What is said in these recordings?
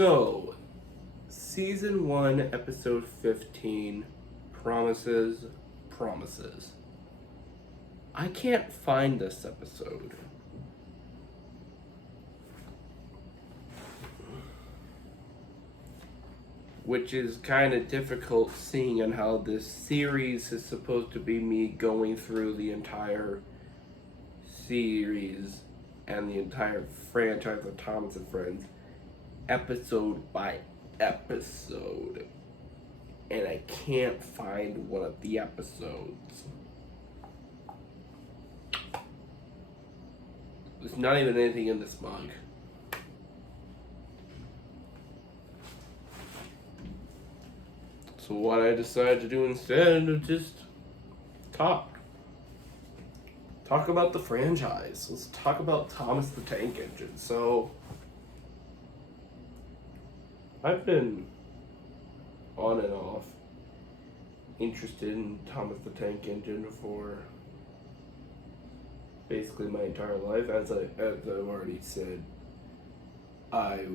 So, Season 1, Episode 15, Promises, Promises. I can't find this episode. Which is kind of difficult seeing on how this series is supposed to be me going through the entire series and the entire franchise of Thomas and Friends, episode by episode. And I can't find one of the episodes. There's not even anything in this mug. So what I decided to do instead is just talk about the franchise. Let's talk about Thomas the Tank Engine. So I've been on and off interested in Thomas the Tank Engine for basically my entire life. As I've already said, I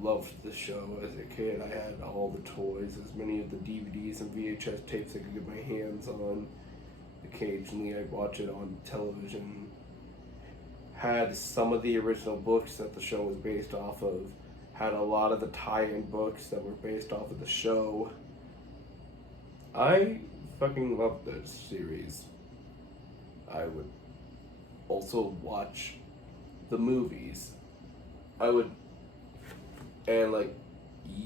loved the show as a kid. I had all the toys, as many of the DVDs and VHS tapes I could get my hands on. Occasionally I'd watch it on television. Had some of the original books that the show was based off of. Had a lot of the tie-in books that were based off of the show. I fucking loved this series. I would also watch the movies. And like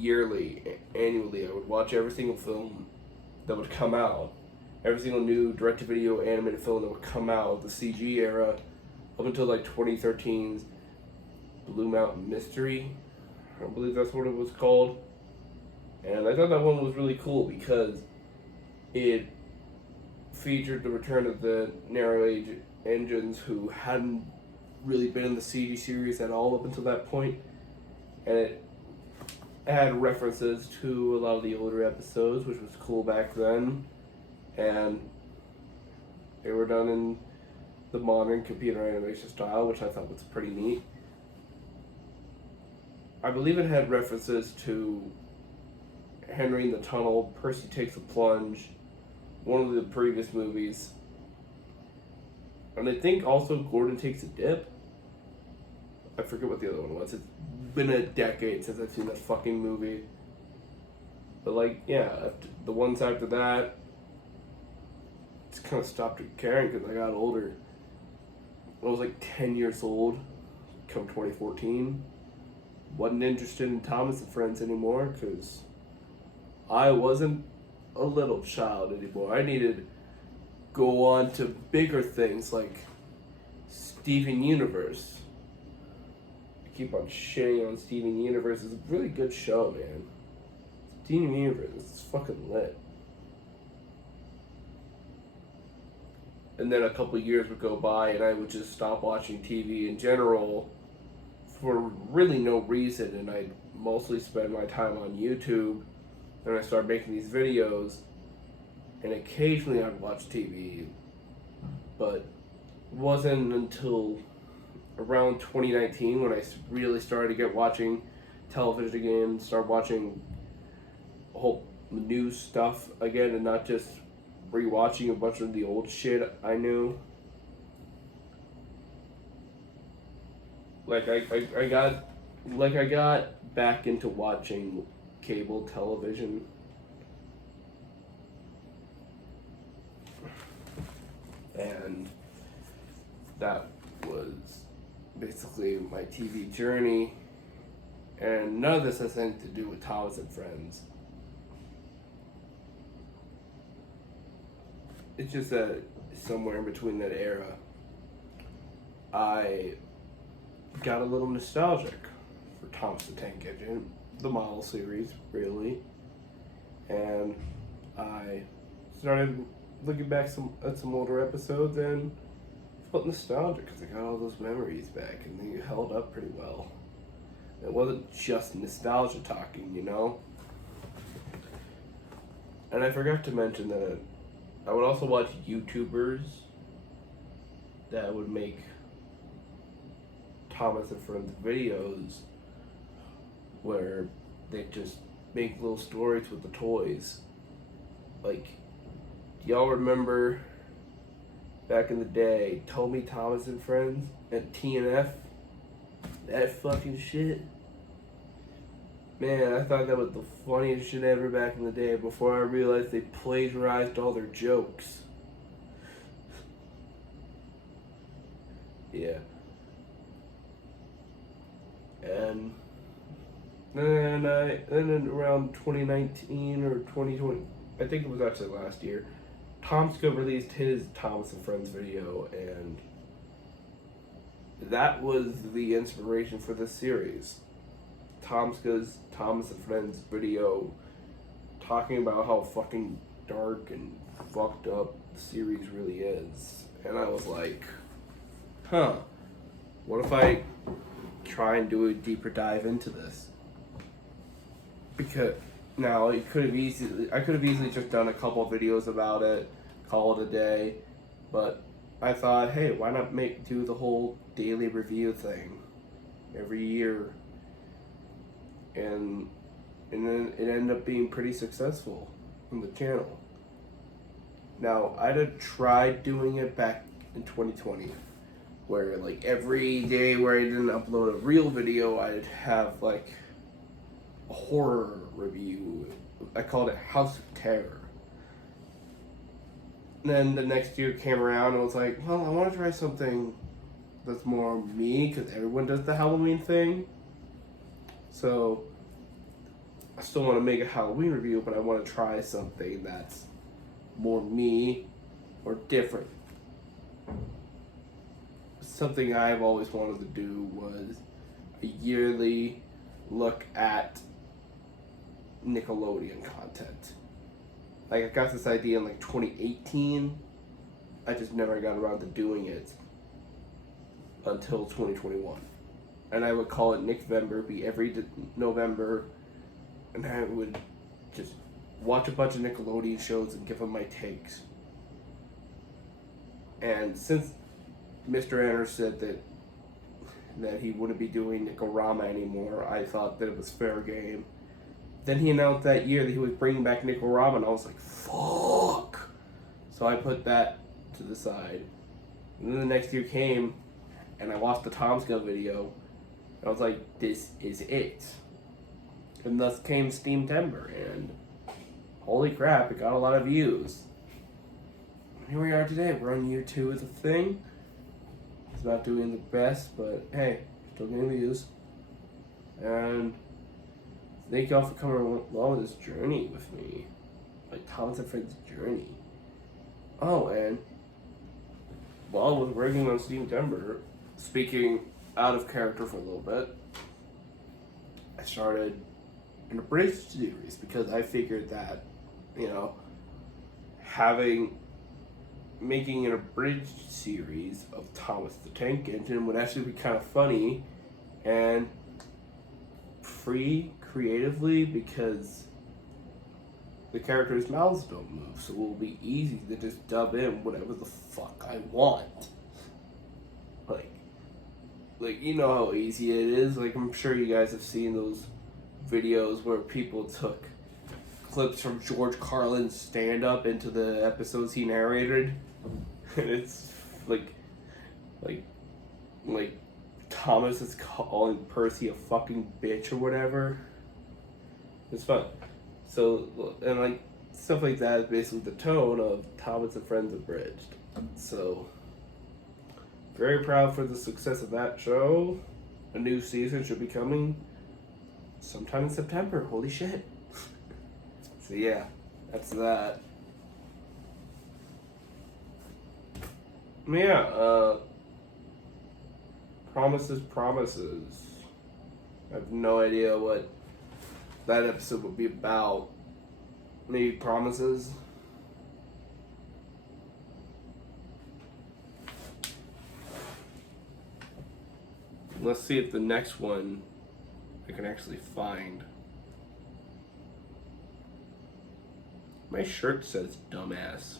annually, I would watch every single film that would come out. Every single new direct-to-video animated film that would come out of the CG era up until like 2013's Blue Mountain Mystery. I believe that's what it was called. And I thought that one was really cool because it featured the return of the narrow age engines who hadn't really been in the CG series at all up until that point. And it had references to a lot of the older episodes, which was cool back then. And they were done in the modern computer animation style, which I thought was pretty neat. I believe it had references to Henry in the Tunnel, Percy Takes a Plunge, one of the previous movies. And I think also Gordon Takes a Dip. I forget what the other one was. It's been a decade since I've seen that fucking movie. But like, yeah, the ones after that, just kind of stopped caring because I got older. I was like 10 years old, come 2014. Wasn't interested in Thomas and Friends anymore because I wasn't a little child anymore. I needed to go on to bigger things like Steven Universe. Keep on shitting on Steven Universe. It's a really good show, man. Steven Universe is fucking lit. And then a couple years would go by and I would just stop watching TV in general for really no reason, and I'd mostly spend my time on YouTube, and I started making these videos, and occasionally I'd watch TV, but it wasn't until around 2019 when I really started to get watching television again, start watching whole new stuff again, and not just rewatching a bunch of the old shit I knew. I got back into watching cable television. And that was basically my TV journey, and none of this has anything to do with Thomas and Friends. It's just that somewhere in between that era, I got a little nostalgic for Thomas the Tank Engine, the model series, really, and I started looking back at some older episodes and felt nostalgic because I got all those memories back and they held up pretty well. It wasn't just nostalgia talking, you know? And I forgot to mention that I would also watch YouTubers that would make Thomas and Friends videos where that just make little stories with the toys. Like, do y'all remember back in the day, Tommy Thomas and Friends at TNF? That fucking shit. Man, I thought that was the funniest shit ever back in the day before I realized they plagiarized all their jokes. Yeah. And then around 2019 or 2020, I think it was actually last year, Tomska released his Thomas and Friends video, and that was the inspiration for this series. Tomska's Thomas and Friends video talking about how fucking dark and fucked up the series really is. And I was like, huh, what if I try and do a deeper dive into this? Because now I could have easily just done a couple of videos about it, call it a day, but I thought, hey, why not do the whole daily review thing every year? And then it ended up being pretty successful on the channel. Now, I'd have tried doing it back in 2020, where like every day where I didn't upload a real video, I'd have like a horror review. I called it House of Terror. And then the next year came around and I was like, well, I want to try something that's more me, because everyone does the Halloween thing. So I still want to make a Halloween review, but I want to try something that's more me or different. Something I've always wanted to do was a yearly look at Nickelodeon content. Like, I got this idea in like 2018. I just never got around to doing it until 2021. And I would call it Nickvember, be every November, and I would just watch a bunch of Nickelodeon shows and give them my takes. And since Mr. Anders said that he wouldn't be doing Nickorama anymore, I thought that it was fair game. Then he announced that year that he was bringing back Nickorama, and I was like, fuck! So I put that to the side. And then the next year came, and I watched the Tomska video, and I was like, this is it. And thus came SteamTember, and holy crap, it got a lot of views. Here we are today, we're on year 2 of the thing. It's not doing the best, but hey, still getting views. And thank y'all for coming along this journey with me. Like Thomas and Friends journey. Oh, and while I was working on SteamTember, speaking out of character for a little bit, I started an abridged series because I figured that, making an abridged series of Thomas the Tank Engine would actually be kind of funny and free creatively, because the characters' mouths don't move, so it will be easy to just dub in whatever the fuck I want. Like you know how easy it is. Like, I'm sure you guys have seen those videos where people took clips from George Carlin's stand-up into the episodes he narrated, and it's like Thomas is calling Percy a fucking bitch or whatever. It's fun. So, and like stuff like that is basically the tone of Thomas and Friends Abridged. So, very proud for the success of that show. A new season should be coming sometime in September. Holy shit. So yeah, that's that. Yeah, Promises. I have no idea what that episode would be about. Maybe promises? Let's see if the next one I can actually find. My shirt says dumbass.